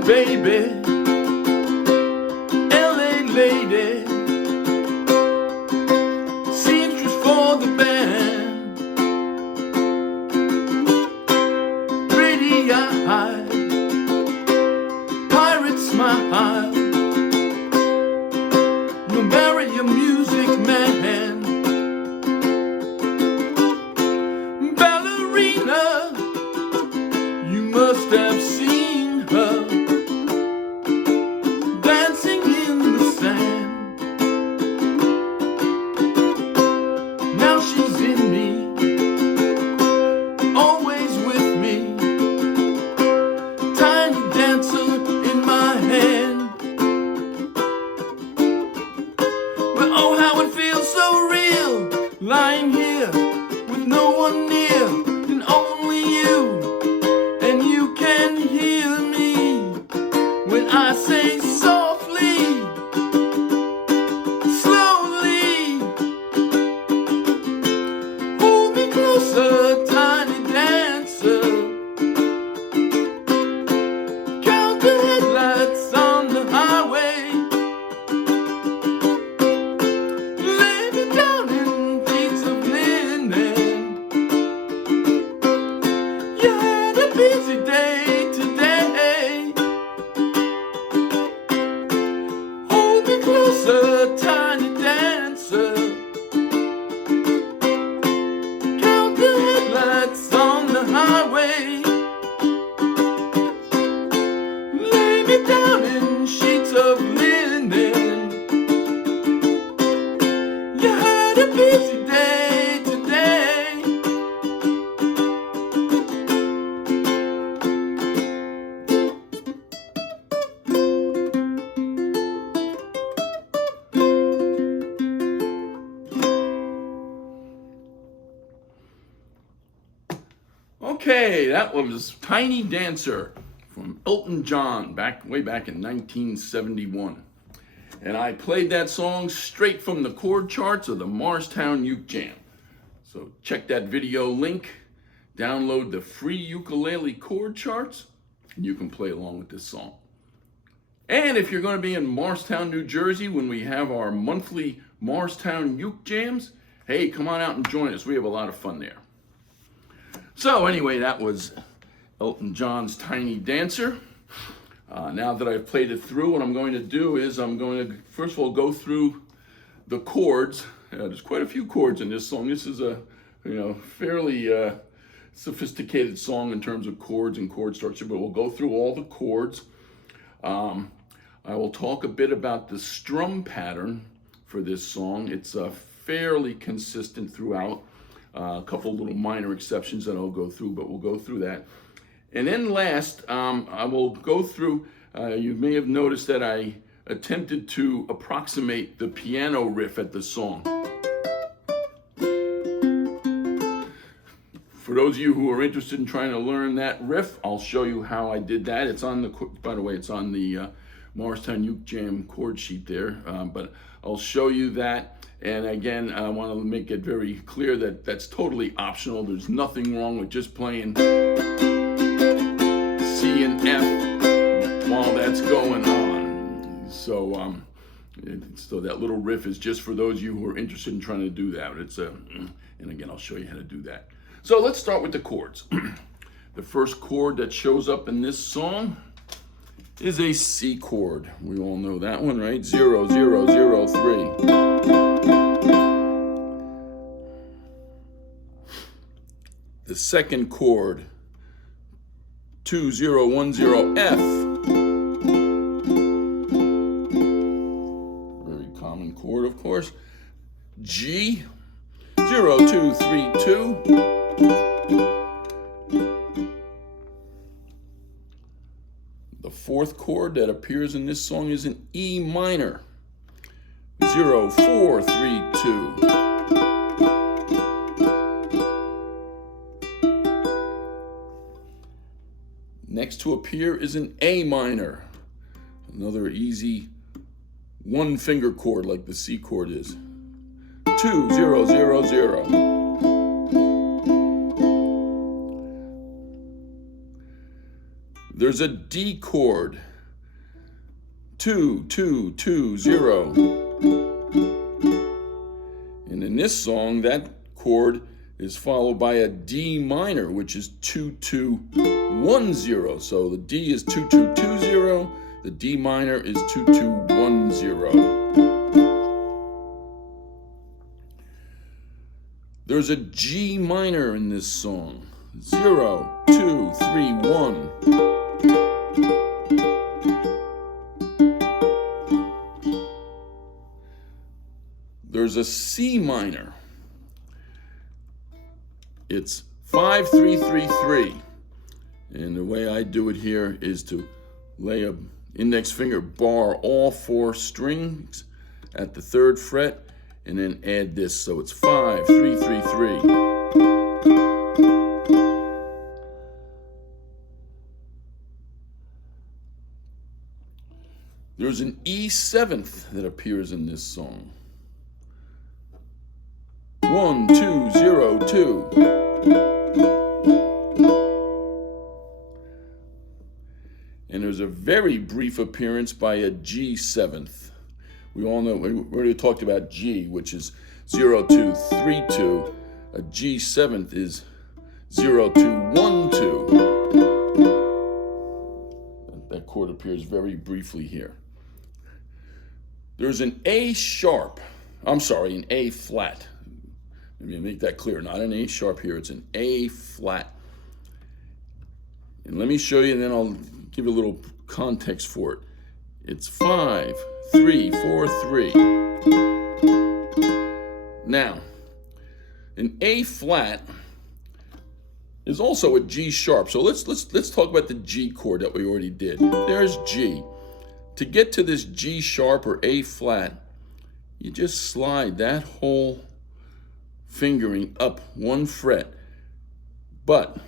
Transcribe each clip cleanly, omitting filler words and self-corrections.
Lyin, baby, LA lady, seamstress for the band, pretty eyes, pirate smile, you'll marry your music man. Ballerina, you must have seen her dancing in the sand. Now she's in me, always with me, tiny dancer in my hand. But oh, how it feels so real, lying here with no one near and only you. And you can hear me when I say softly, slowly, hold me closer, tiny dancer. Count the headlights on the highway. Lay me down in sheets of linen. You had a busy day today. Hold me closer, tiny dancer. Count the headlights on the highway. Lay me down in sheets of linen. You had a busy day today. Okay, that was Tiny Dancer from Elton John, way back in 1971. And I played that song straight from the chord charts of the Morristown Uke Jam. So check that video link, download the free ukulele chord charts, and you can play along with this song. And if you're going to be in Morristown, New Jersey, when we have our monthly Morristown Uke Jams, hey, come on out and join us. We have a lot of fun there. So anyway, that was Elton John's Tiny Dancer. Now that I've played it through, what I'm going to do is I'm going to, first of all, go through the chords. There's quite a few chords in this song. This is a fairly sophisticated song in terms of chords and chord structure, but we'll go through all the chords. I will talk a bit about the strum pattern for this song. It's fairly consistent throughout. A couple little minor exceptions that I'll go through, but we'll go through that. And then last, I will go through, you may have noticed that I attempted to approximate the piano riff at the song. For those of you who are interested in trying to learn that riff, I'll show you how I did that. It's on the, by the way, it's on the Morristown Uke Jam chord sheet there, but I'll show you that. And again, I want to make it very clear that that's totally optional. There's nothing wrong with just playing C and F while that's going on. So, so that little riff is just for those of you who are interested in trying to do that. It's and again, I'll show you how to do that. So let's start with the chords. The first chord that shows up in this song is a C chord. We all know that one, right? 0, 0, 0, 3. The second chord, 2, 0, 1, 0, F. Very common chord, of course. G, 0, 2, 3, 2. The fourth chord that appears in this song is an E minor, 0, 4, 3, 2. Next to appear is an A minor, another easy one finger chord like the C chord is. 2, 0, 0, 0. There's a D chord 2, 2, 2, 0. And in this song, that chord is followed by a D minor, which is 2, 2, 1, 0. So the D is 2, 2, 2, 0. The D minor is 2, 2, 1, 0. There's a G minor in this song. 0, 2, 3, 1. There's a C minor. It's 5, 3, 3, 3. And the way I do it here is to lay a index finger bar all 4 strings at the 3rd fret and then add this. So it's 5, 3, 3, 3. There's an E7th that appears in this song. 1, 2, 0, 2. And there's a very brief appearance by a G7th. We all know, we already talked about G, which is 0, 2, 3, 2. A G7th is 0, 2, 1, 2. That chord appears very briefly here. There's an A sharp. I'm sorry, an A flat. Let me make that clear. Not an A sharp here. It's an A flat. And let me show you, and then I'll give you a little context for it. It's 5, 3, 4, 3. Now, an A flat is also a G sharp. So let's talk about the G chord that we already did. There's G. To get to this G sharp or A flat, you just slide that whole fingering up 1 fret. But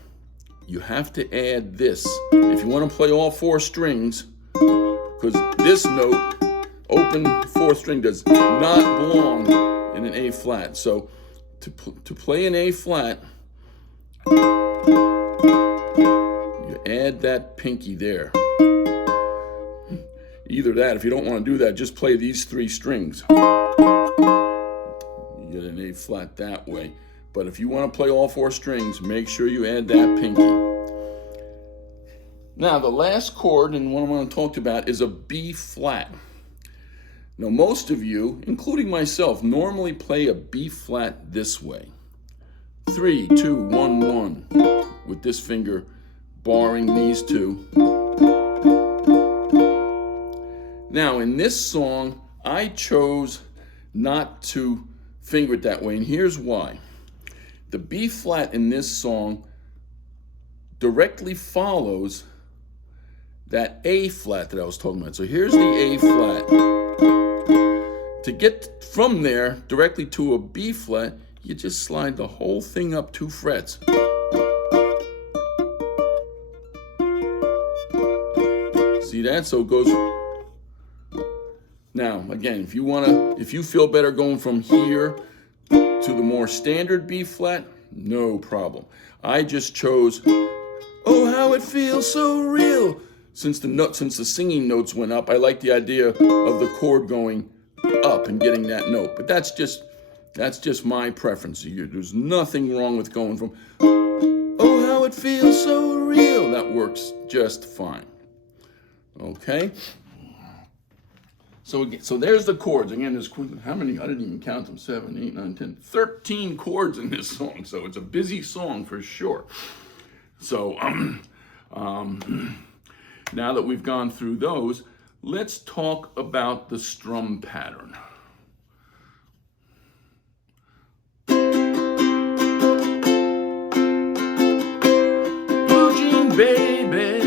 you have to add this if you want to play all 4 strings, because this note, open 4th string, does not belong in an A flat. So to play an A flat, you add that pinky there. Either that, if you don't want to do that, just play these 3 strings. You get an A flat that way. But if you want to play all 4 strings, make sure you add that pinky. Now, the last chord, and what I want to talk about, is a B flat. Now, most of you, including myself, normally play a B flat this way. 3, 2, 1, 1, with this finger barring these 2. Now, in this song, I chose not to finger it that way, and here's why. The B flat in this song directly follows that A flat that I was talking about. So here's the A flat. To get from there directly to a B flat, you just slide the whole thing up 2 frets. See that? So it goes. Now, again, if you feel better going from here to the more standard B flat, no problem. I just chose, oh, how it feels so real. Since the singing notes went up, I like the idea of the chord going up and getting that note. But that's just my preference. There's nothing wrong with going from, oh, how it feels so real. That works just fine. Okay? So there's the chords. Again, there's how many? I didn't even count them. 7, 8, 9, 10, 13 chords in this song. So it's a busy song for sure. So now that we've gone through those, let's talk about the strum pattern. MUJ, baby,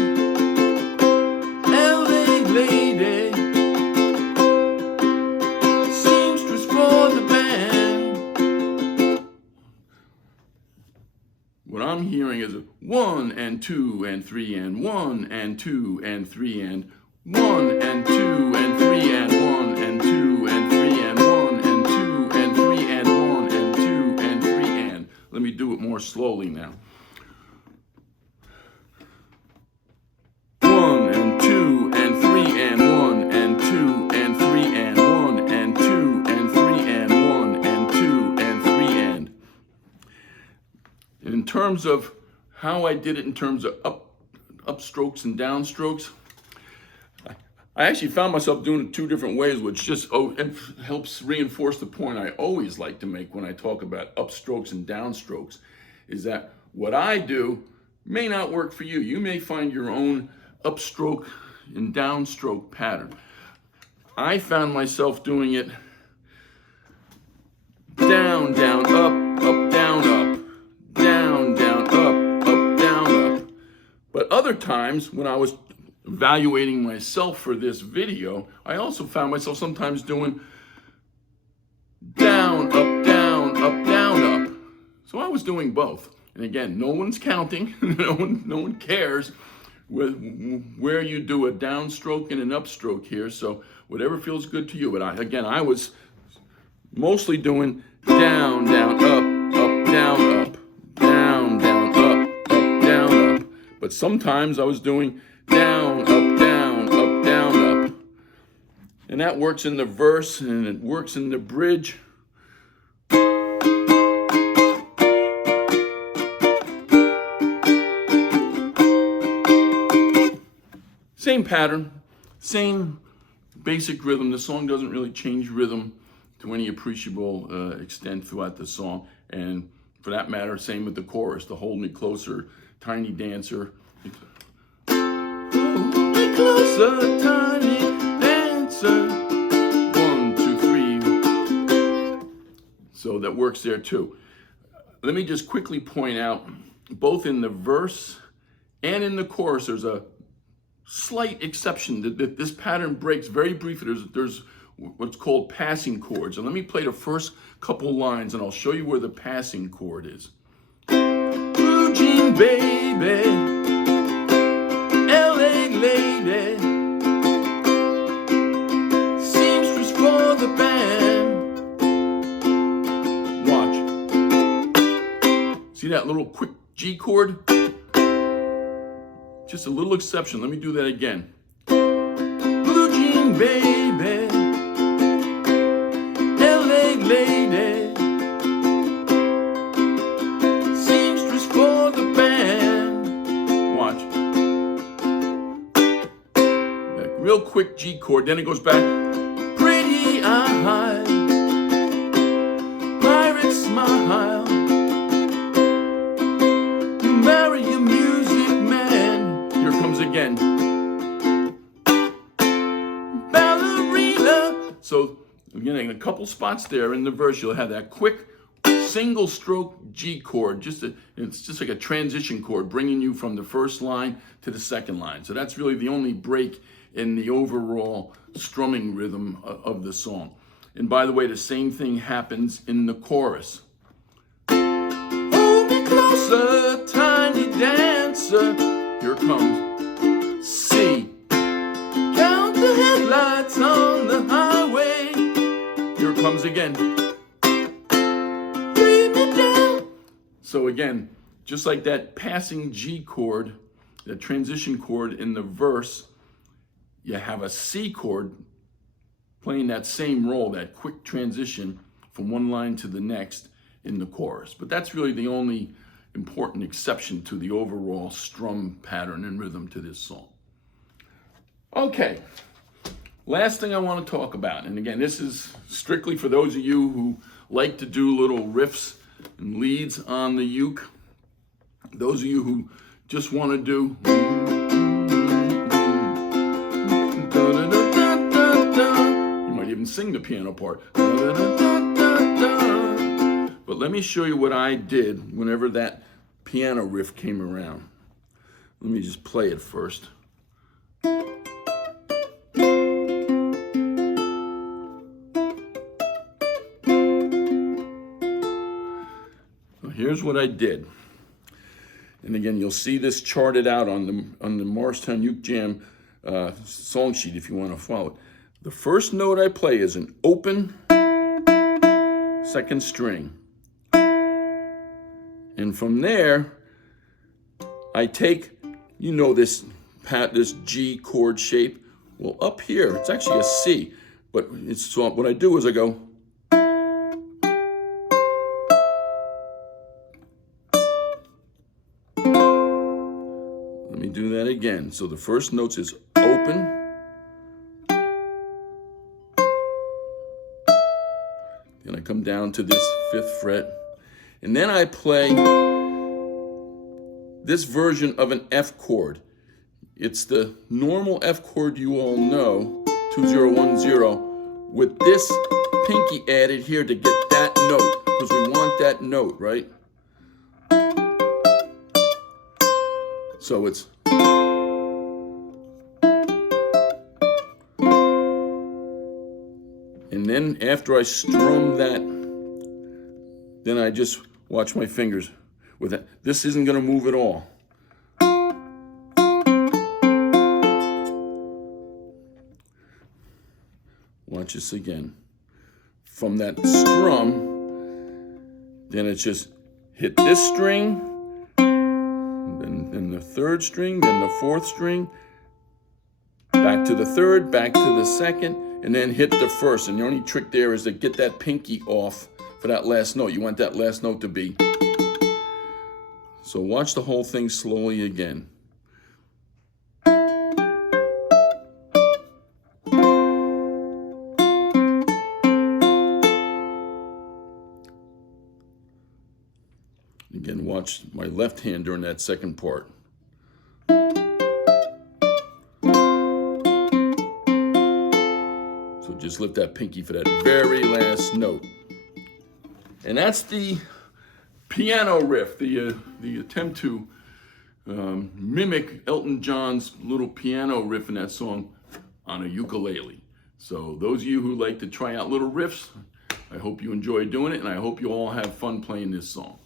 LA lady, seamstress for the band. What I'm hearing is a 1 and 2 and 3 and 1 and 2 and 3 and 1 and 2 and 3 and 1 and 2 and 3 and 1 and 2 and 3 and 1 and 2 and 3 and. Let me do it more slowly now. 1 and 2 and 3 and 1 and terms of how I did it in terms of upstrokes and downstrokes, I actually found myself doing it two different ways, which just it helps reinforce the point I always like to make when I talk about upstrokes and downstrokes, is that what I do may not work for you. You may find your own upstroke and downstroke pattern. I found myself doing it down, down, up, down, up, down, down, up, down, up. But other times when I was evaluating myself for this video, I also found myself sometimes doing down, up, down, up. So I was doing both. And again, no one's counting, no one cares where you do a downstroke and an upstroke here. So whatever feels good to you. But I was mostly doing down, down, up, down, up, down, down, up, down, up. But sometimes I was doing down, up, down, up. And that works in the verse and it works in the bridge. Same pattern, same basic rhythm. The song doesn't really change rhythm to any appreciable extent throughout the song. And for that matter, same with the chorus, the Hold Me Closer, Tiny Dancer. Hold me closer, tiny dancer. 1, 2, 3. So that works there too. Let me just quickly point out, both in the verse and in the chorus, there's a slight exception that this pattern breaks very briefly. There's what's called passing chords. And let me play the first couple lines and I'll show you where the passing chord is. Blue jean baby, LA lady, seamstress for the band. Watch. See that little quick G chord? Just a little exception. Let me do that again. Blue jean baby, LA lady, seamstress for the band. Watch. That real quick G chord, then it goes back. Pretty eyes, pirate smile, you marry your music man. Here comes again. Ballerina. So again, in a couple spots there in the verse, you'll have that quick single stroke G chord. It's just like a transition chord, bringing you from the first line to the second line. So that's really the only break in the overall strumming rhythm of the song. And by the way, the same thing happens in the chorus. Hold me closer, tiny dancer. Here comes C. Count the headlights on the highway. Here comes again. Leave me down. So again, just like that passing G chord, that transition chord in the verse, you have a C chord playing that same role, that quick transition from one line to the next in the chorus. But that's really the only important exception to the overall strum pattern and rhythm to this song. Okay, last thing I want to talk about, and again, this is strictly for those of you who like to do little riffs and leads on the uke. Those of you who just want to do, you might even sing the piano part. But let me show you what I did whenever that piano riff came around. Let me just play it first. So here's what I did. And again, you'll see this charted out on the Morristown Uke Jam song sheet if you want to follow it. The first note I play is an open second string. And from there, I take, you know, this G chord shape. Well, up here, it's actually a C, but so what I do is I go, again. So the first notes is open, then I come down to this 5th fret, and then I play this version of an F chord. It's the normal F chord you all know, 2010, with this pinky added here to get that note, because we want that note, right? So it's and then after I strum that, then I just watch my fingers with it. This isn't going to move at all. Watch this again. From that strum, then it's just hit this string, then the 3rd string, then the 4th string, back to the 3rd, back to the 2nd, and then hit the 1st. And the only trick there is to get that pinky off for that last note. You want that last note to be. So watch the whole thing slowly again. Again, watch my left hand during that second part. So just lift that pinky for that very last note. And that's the piano riff, the attempt to mimic Elton John's little piano riff in that song on a ukulele. So those of you who like to try out little riffs, I hope you enjoy doing it, and I hope you all have fun playing this song.